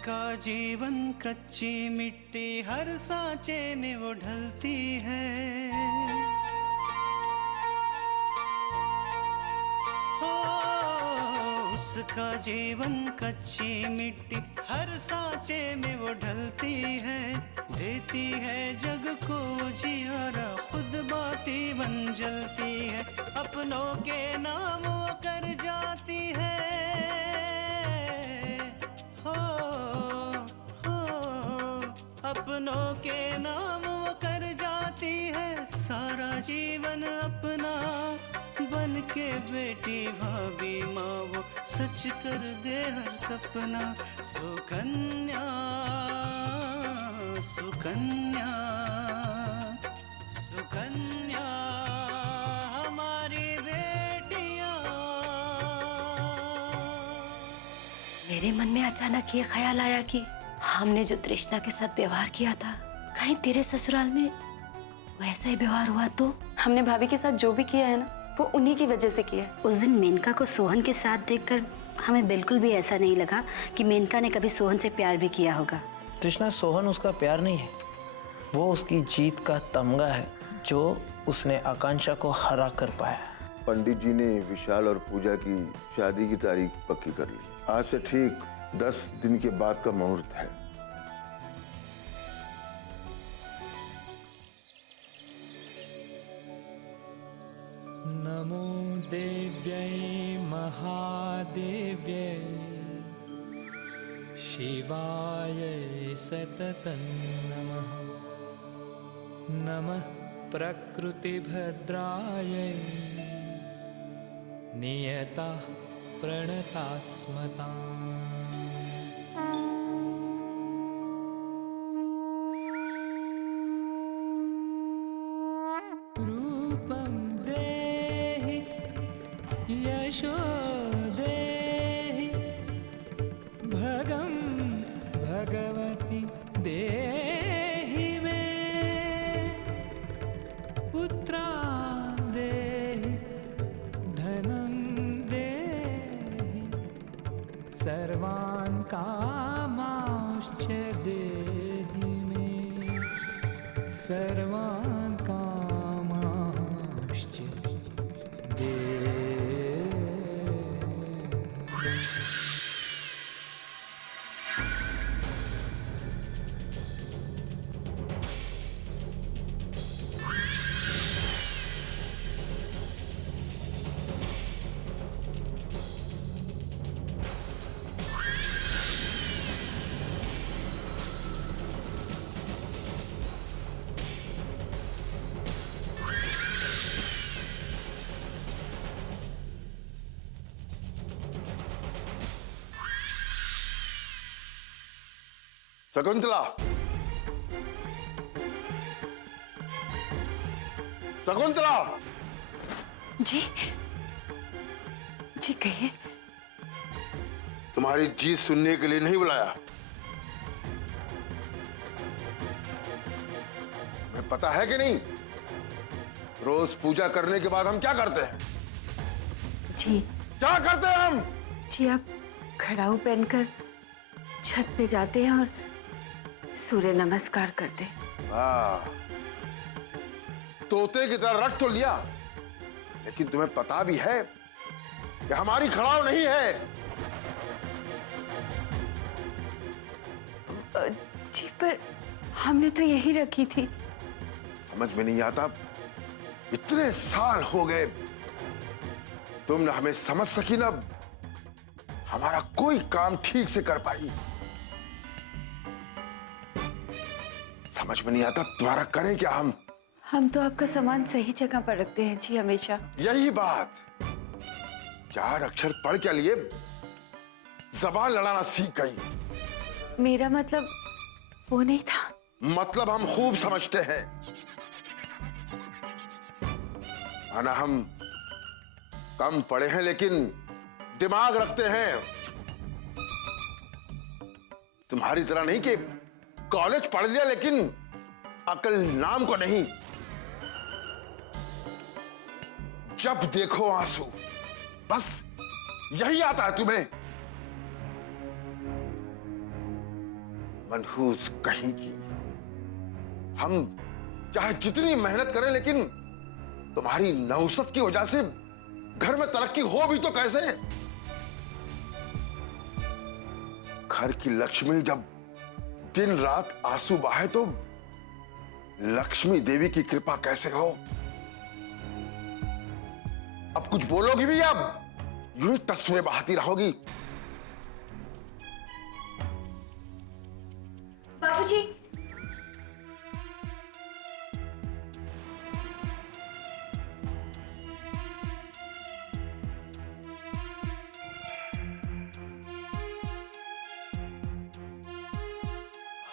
उसका जीवन कच्ची मिट्टी हर सांचे में वो ढलती है। हो उसका जीवन कच्ची मिट्टी हर सांचे में वो ढलती है। देती है जग को जियारा, खुद बाती बन जलती है। अपनों के नाम वो कर जाती है। हो अपनों के नाम वो कर जाती है। सारा जीवन अपना बन के बेटी भाभी माँ वो सच कर दे हर सपना। सुकन्या सुकन्या सुकन्या हमारी बेटियां। मेरे मन में अचानक ये ख्याल आया कि हमने जो तृष्णा के साथ व्यवहार किया था, कहीं तेरे ससुराल में वैसा ही व्यवहार हुआ तो? हमने भाभी के साथ जो भी किया है ना, वो उन्हीं की वजह से किया है। उस दिन मेनका को सोहन के साथ देखकर हमें बिल्कुल भी ऐसा नहीं लगा कि मेनका ने कभी सोहन से प्यार भी किया होगा। तृष्णा, सोहन उसका प्यार नहीं है, वो उसकी जीत का तमगा है जो उसने आकांक्षा को हरा कर पाया। पंडित जी ने विशाल और पूजा की शादी की तारीख पक्की कर ली। आज से ठीक 10 दिन के बाद का मुहूर्त है। नमो देव्यै महादेव्यै शिवाय सततं नमः। नमः प्रकृतिभद्रायै नियतः प्रणतास्मताम्। रूपं देहि यशो देहि भगं भगवती देहि मे। पुत्रान् देहि धनं देहि सर्वान् कामांश्च देहि मे। सर्वान् कामांश्च देहि। शकुंतला, शकुंतला। जी जी कहिए। तुम्हारी जीत सुनने के लिए नहीं बुलाया। तुम्हें पता है कि नहीं, रोज पूजा करने के बाद हम क्या करते हैं? जी क्या करते हैं हम? जी आप खड़ाऊ पहनकर छत पे जाते हैं और सूर्य नमस्कार करते। वाह, तोते की तरह रट तो लिया, लेकिन तुम्हें पता भी है कि हमारी खड़ाऊ नहीं है। जी पर हमने तो यही रखी थी। समझ में नहीं आता, इतने साल हो गए, तुम ना हमें समझ सकी ना हमारा कोई काम ठीक से कर पाई। समझ में नहीं आता तुम्हारा करें क्या हम तो आपका सामान सही जगह पर रखते हैं जी, हमेशा। यही बात, 4 अक्षर पढ़ के लिए जबान लड़ाना सीख गई। मेरा मतलब वो नहीं था। मतलब हम खूब समझते हैं, ना हम कम पढ़े हैं लेकिन दिमाग रखते हैं। तुम्हारी तरह नहीं कि कॉलेज पढ़ लिया लेकिन अकल नाम को नहीं। जब देखो आंसू, बस यही आता है तुम्हें। मनहूस कहीं की। हम चाहे जितनी मेहनत करें, लेकिन तुम्हारी नौसत की वजह से घर में तरक्की हो भी तो कैसे? घर की लक्ष्मी जब दिन रात आंसू बहाए तो लक्ष्मी देवी की कृपा कैसे हो? अब कुछ बोलोगी भी या यूं ही तस्वीरें बहाती रहोगी? बाबूजी,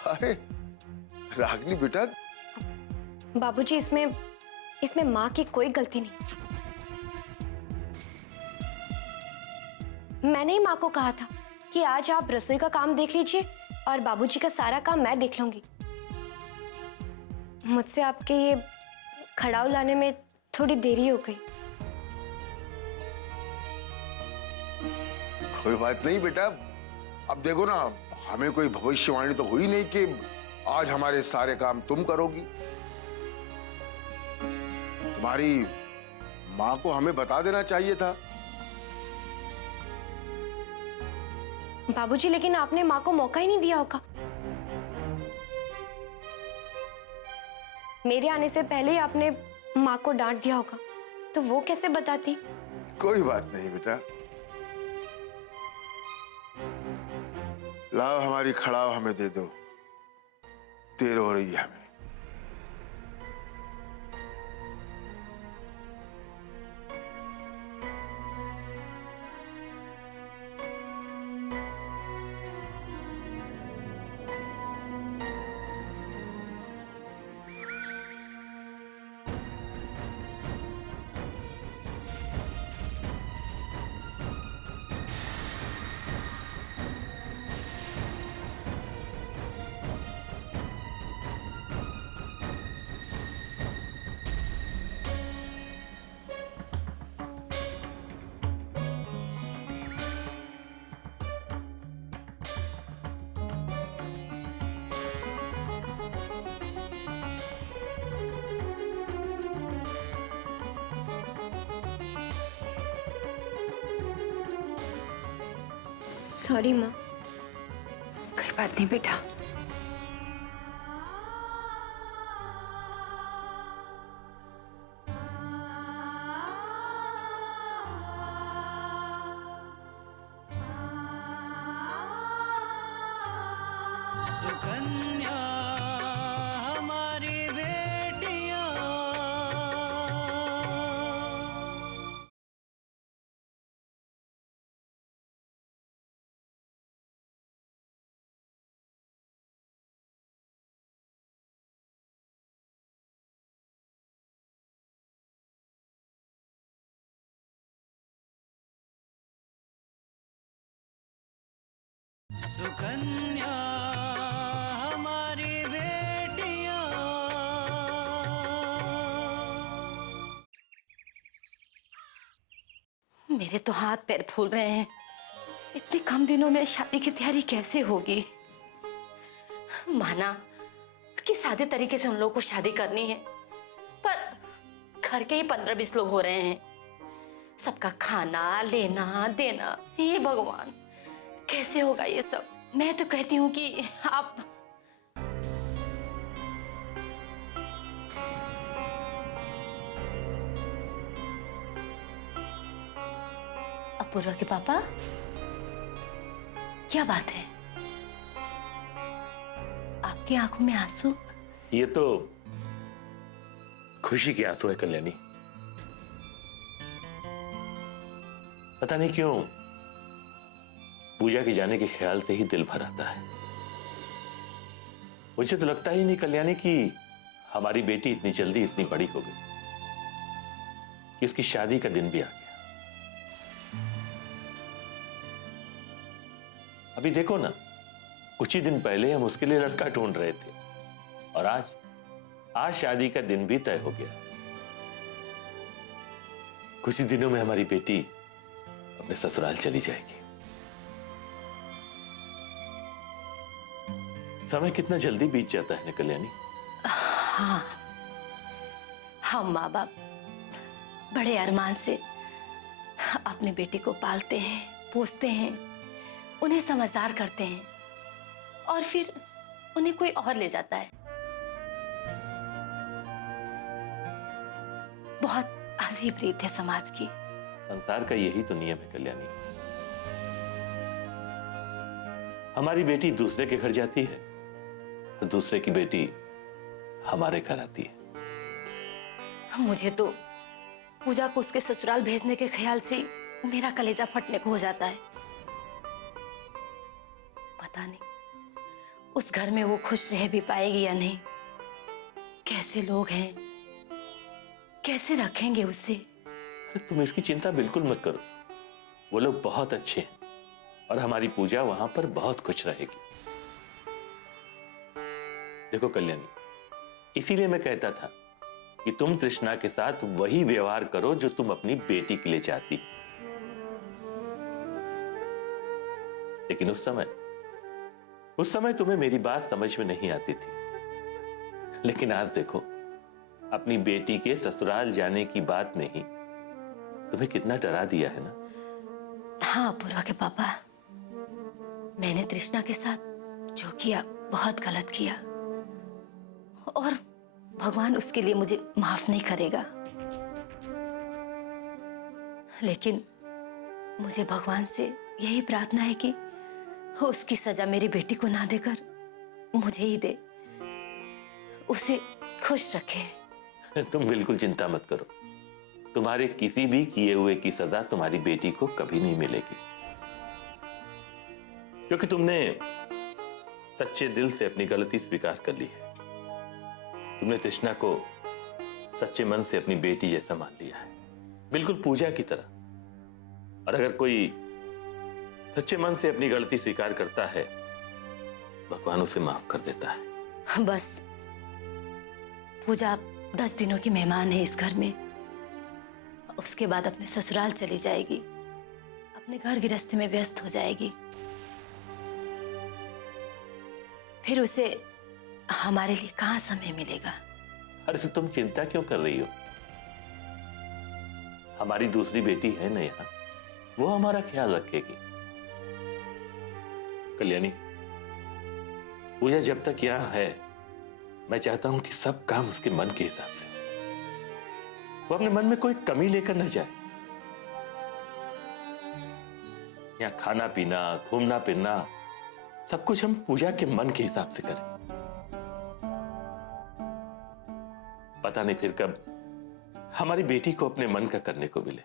अरे रागिनी बेटा, बाबूजी, इसमें माँ की कोई गलती नहीं। मैंने ही माँ को कहा था कि आज आप रसोई का काम देख लीजिए और बाबूजी का सारा काम मैं देख लूंगी। मुझसे आपके ये खड़ाऊ लाने में थोड़ी देरी हो गई। कोई बात नहीं बेटा। अब देखो ना, हमें कोई भविष्यवाणी तो हुई नहीं कि आज हमारे सारे काम तुम करोगी। तुम्हारी माँ को हमें बता देना चाहिए था। बाबूजी, लेकिन आपने माँ को मौका ही नहीं दिया होगा। मेरे आने से पहले ही आपने माँ को डांट दिया होगा, तो वो कैसे बताती? कोई बात नहीं बेटा। लाओ, हमारी खड़ाव हमें दे दो, देर हो रही है हमें। सॉरी माँ। कोई बात नहीं बेटा। सुकन्या हमारी बेटियां, सुकन्या हमारी बेटियां। मेरे तो हाथ पैर फूल रहे हैं। इतने कम दिनों में शादी की तैयारी कैसे होगी? माना कि सादे तरीके से उन लोगों को शादी करनी है, पर घर के ही 15-20 लोग हो रहे हैं। सबका खाना लेना देना, हे भगवान, कैसे होगा ये सब? मैं तो कहती हूँ कि आप अपूर्वा के पापा, क्या बात है? आपकी आंखों में आंसू? ये तो खुशी के आंसू है कल्याणी। पता नहीं क्यों पूजा के जाने के ख्याल से ही दिल भर आता है। मुझे तो लगता ही नहीं कल्याणी कि हमारी बेटी इतनी जल्दी इतनी बड़ी हो गई कि उसकी शादी का दिन भी आ गया। अभी देखो ना, कुछ ही दिन पहले हम उसके लिए लड़का ढूंढ रहे थे और आज शादी का दिन भी तय हो गया। कुछ ही दिनों में हमारी बेटी अपने ससुराल चली जाएगी। समय कितना जल्दी बीत जाता है ना कल्याणी। हाँ, हम माँ बाप बड़े अरमान से अपने बेटे को पालते हैं, पोसते हैं, उन्हें समझदार करते हैं और फिर उन्हें कोई और ले जाता है। बहुत अजीब रीत है समाज की। संसार का यही तो नियम है कल्याणी। हमारी बेटी दूसरे के घर जाती है तो दूसरे की बेटी हमारे घर आती है। मुझे तो पूजा को उसके ससुराल भेजने के ख्याल से मेरा कलेजा फटने को हो जाता है। पता नहीं उस घर में वो खुश रह भी पाएगी या नहीं। कैसे लोग हैं, कैसे रखेंगे उसे। अरे तुम इसकी चिंता बिल्कुल मत करो, वो लोग बहुत अच्छे हैं और हमारी पूजा वहां पर बहुत खुश रहेगी। देखो कल्याणी, इसीलिए मैं कहता था कि तुम तृष्णा के साथ वही व्यवहार करो जो तुम अपनी बेटी के लिए चाहती। लेकिन उस समय तुम्हें मेरी बात समझ में नहीं आती थी। लेकिन आज देखो, अपनी बेटी के ससुराल जाने की बात ने ही तुम्हें कितना डरा दिया है ना। हाँ पूर्वा के पापा, मैंने तृष्णा के साथ जो किया बहुत गलत किया और भगवान उसके लिए मुझे माफ नहीं करेगा। लेकिन मुझे भगवान से यही प्रार्थना है कि उसकी सजा मेरी बेटी को ना देकर मुझे ही दे, उसे खुश रखे। तुम बिल्कुल चिंता मत करो, तुम्हारे किसी भी किए हुए की सजा तुम्हारी बेटी को कभी नहीं मिलेगी, क्योंकि तुमने सच्चे दिल से अपनी गलती स्वीकार कर ली है। तुमने तृष्णा को सच्चे मन से अपनी बेटी जैसा मान लिया है, बिल्कुल पूजा की तरह। और अगर कोई सच्चे मन से अपनी गलती स्वीकार करता है, भगवान उसे माफ कर देता है। बस पूजा 10 दिनों की मेहमान है इस घर में, उसके बाद अपने ससुराल चली जाएगी, अपने घर गृहस्थी में व्यस्त हो जाएगी। फिर उसे हमारे लिए कहां समय मिलेगा। अरे तो तुम चिंता क्यों कर रही हो? हमारी दूसरी बेटी है ना यहाँ, वो हमारा ख्याल रखेगी। कल्याणी, पूजा जब तक यहाँ है, मैं चाहता हूं कि सब काम उसके मन के हिसाब से, वो अपने मन में कोई कमी लेकर न जाए। यहाँ खाना पीना, घूमना फिरना, सब कुछ हम पूजा के मन के हिसाब से करें। पता नहीं फिर कब हमारी बेटी को अपने मन का करने को मिले।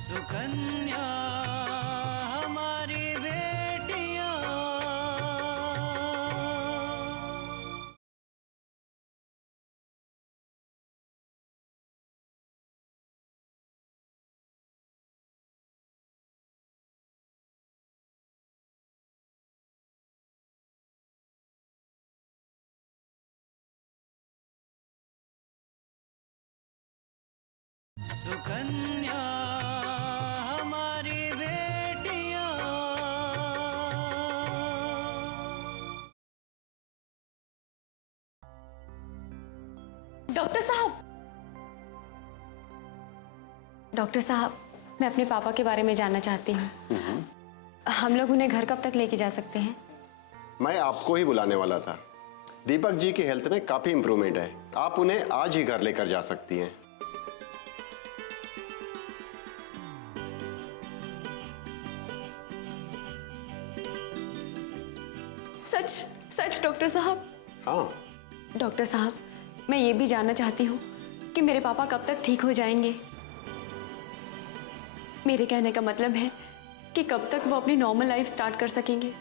सुकन्या हमारी बेटियां, सुकन्या हमारी बेटियां। डॉक्टर साहब, डॉक्टर साहब, मैं अपने पापा के बारे में जानना चाहती हूँ। हम लोग उन्हें घर कब तक लेके जा सकते हैं? मैं आपको ही बुलाने वाला था। दीपक जी की हेल्थ में काफी इंप्रूवमेंट है, आप उन्हें आज ही घर लेकर जा सकती हैं। सच सच डॉक्टर साहब? हाँ। डॉक्टर साहब, मैं ये भी जानना चाहती हूँ कि मेरे पापा कब तक ठीक हो जाएंगे। मेरे कहने का मतलब है कि कब तक वो अपनी नॉर्मल लाइफ स्टार्ट कर सकेंगे।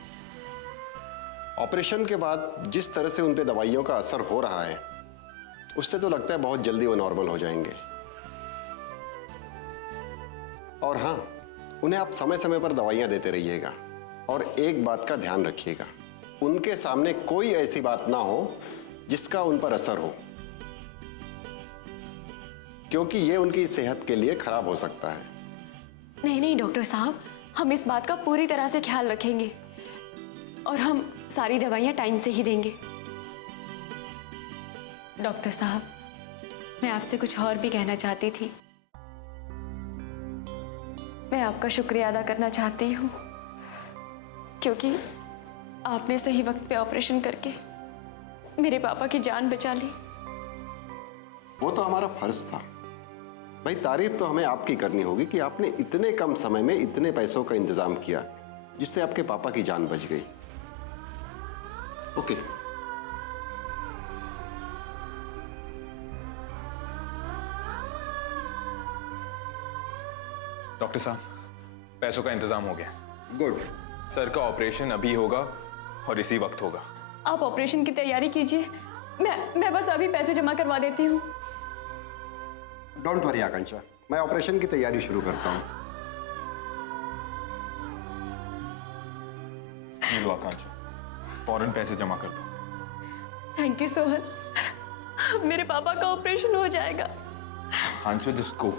ऑपरेशन के बाद जिस तरह से उन पे दवाइयों का असर हो रहा है, उससे तो लगता है बहुत जल्दी वो नॉर्मल हो जाएंगे। और हाँ, उन्हें आप समय समय पर दवाइयाँ देते रहिएगा। और एक बात का ध्यान रखिएगा, उनके सामने कोई ऐसी बात ना हो जिसका उन पर असर हो, क्योंकि ये उनकी सेहत के लिए खराब हो सकता है। नहीं नहीं डॉक्टर साहब, हम इस बात का पूरी तरह से ख्याल रखेंगे और हम सारी दवाइयाँ टाइम से ही देंगे। डॉक्टर साहब, मैं आपसे कुछ और भी कहना चाहती थी। मैं आपका शुक्रिया अदा करना चाहती हूँ, क्योंकि आपने सही वक्त पे ऑपरेशन करके मेरे पापा की जान बचा ली। वो तो हमारा फर्ज था भाई। तारीफ तो हमें आपकी करनी होगी कि आपने इतने कम समय में इतने पैसों का इंतजाम किया, जिससे आपके पापा की जान बच गई। ओके। डॉक्टर साहब, पैसों का इंतजाम हो गया। गुड। सर का ऑपरेशन अभी होगा और इसी वक्त होगा। आप ऑपरेशन की तैयारी कीजिए, मैं बस अभी पैसे जमा करवा देती हूँ। डोंट वरी आकांक्षा, मैं ऑपरेशन की तैयारी शुरू करता हूँ। ये लो आकांक्षा, फौरन पैसे जमा कर दो। थैंक यू सोहन, मेरे पापा का ऑपरेशन हो जाएगा। आकांक्षा, जस्ट गो।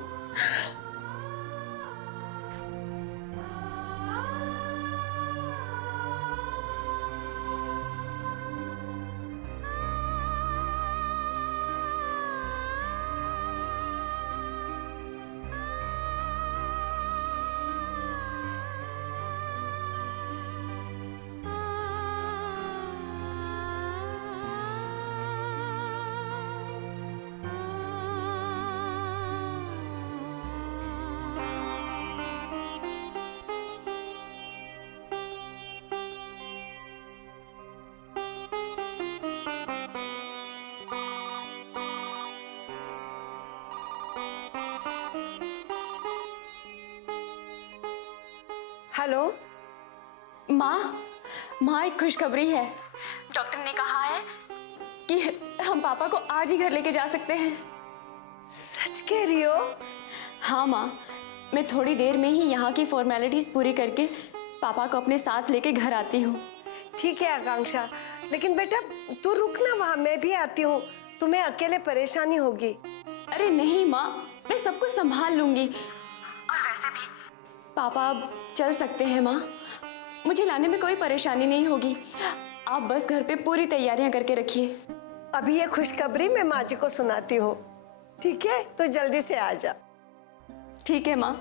हेलो माँ एक खुशखबरी है। डॉक्टर ने कहा है कि हम पापा को आज ही घर लेके जा सकते हैं। सच कह रही हो? हाँ माँ, मैं थोड़ी देर में ही यहाँ की फॉर्मेलिटीज पूरी करके पापा को अपने साथ लेके घर आती हूँ। ठीक है आकांक्षा, लेकिन बेटा तू रुकना वहाँ, मैं भी आती हूँ। तुम्हें अकेले परेशानी होगी। अरे नहीं माँ, मैं सब कुछ संभाल लूंगी। और वैसे भी पापा अब चल सकते हैं माँ, मुझे लाने में कोई परेशानी नहीं होगी। आप बस घर पे पूरी तैयारियां करके रखिए। अभी ये खुशखबरी मैं माँ जी को सुनाती हूँ, ठीक है? तो जल्दी से आ जा। ठीक है माँ।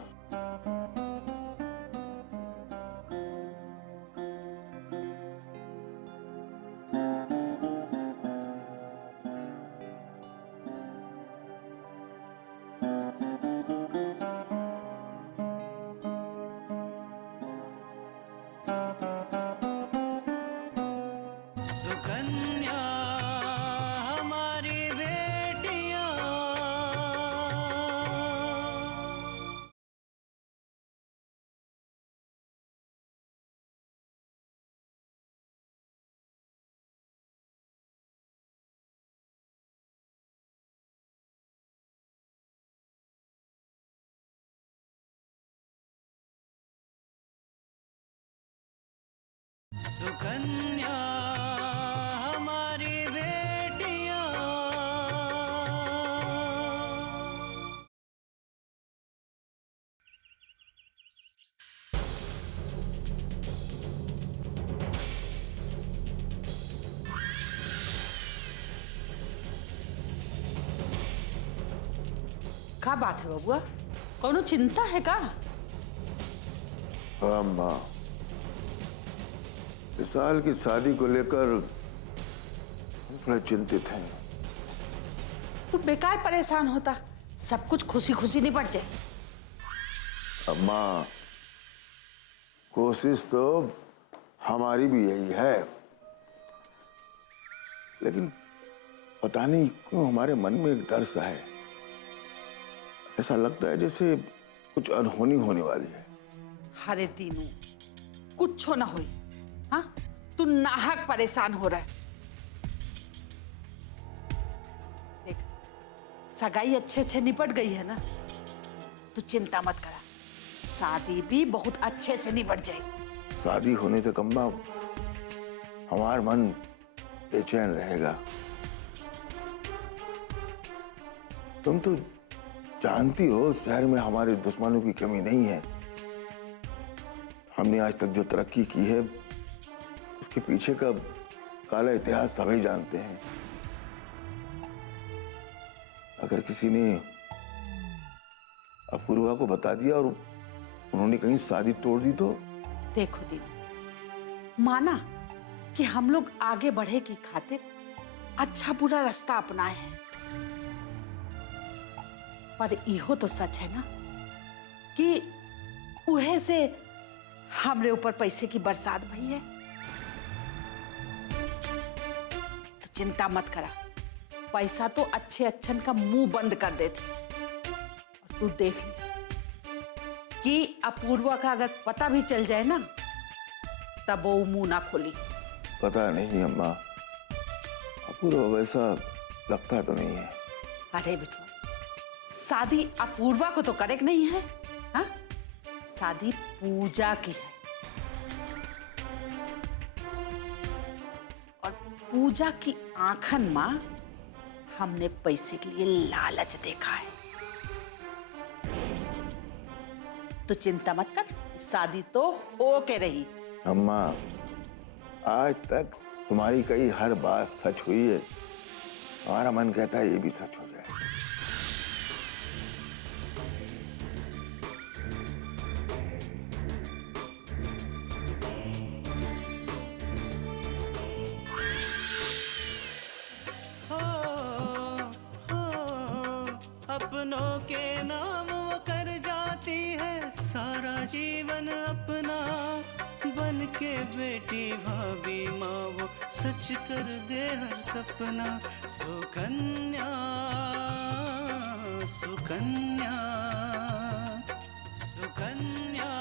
सुकन्या हमारी बेटियां, सुकन्या हमारी बेटियां। क्या बात है बबुआ? कोनो चिंता है का? हाँ अम्मा, इस साल की शादी को लेकर हम थोड़े चिंतित हैं। तू बेकार परेशान होता, सब कुछ खुशी खुशी निपट जाए। अम्मा, कोशिश तो हमारी भी यही है, लेकिन पता नहीं क्यों हमारे मन में एक डर सा है। ऐसा लगता है जैसे कुछ अनहोनी होने वाली है। अरे दीनू, कुछ ना होई। हाँ, तू नाहक परेशान हो रहा है। देख, सगाई अच्छे अच्छे निपट गई है ना, तू चिंता मत करा, शादी भी बहुत अच्छे से निपट जाएगी। शादी होने तक अम्मा हमारा मन बेचैन रहेगा। तुम तो जानती हो शहर में हमारे दुश्मनों की कमी नहीं है। हमने आज तक जो तरक्की की है उसके पीछे का काला इतिहास सभी जानते हैं। अगर किसी ने अपूर्वा को बता दिया और उन्होंने कहीं शादी तोड़ दी तो? देखो दीनू, माना कि हम लोग आगे बढ़े की खातिर अच्छा बुरा रास्ता अपनाए हैं, पर इहो तो सच है ना कि उहे से हमरे ऊपर पैसे की बरसात भई है। तो चिंता मत करा, पैसा तो अच्छे अच्छन का मुंह बंद कर देते। और तू देख ली कि अपूर्वा का अगर पता भी चल जाए ना, तब वो मुंह ना खोली। पता नहीं अम्मा, अपूर्वा वैसा लगता तो नहीं है। अरे बिटू, शादी अपूर्वा को तो करेक्ट नहीं है, हाँ? शादी पूजा की है, और पूजा की आंखन मां हमने पैसे के लिए लालच देखा है। तो चिंता मत कर, शादी तो हो के रही। अम्मा, आज तक तुम्हारी कही हर बात सच हुई है। हमारा मन कहता है ये भी सच हो जाए। अपनों के नाम वो कर जाती है सारा जीवन अपना, बन के बेटी भाभी माँ वो सच कर दे हर सपना। सुकन्या सुकन्या सुकन्या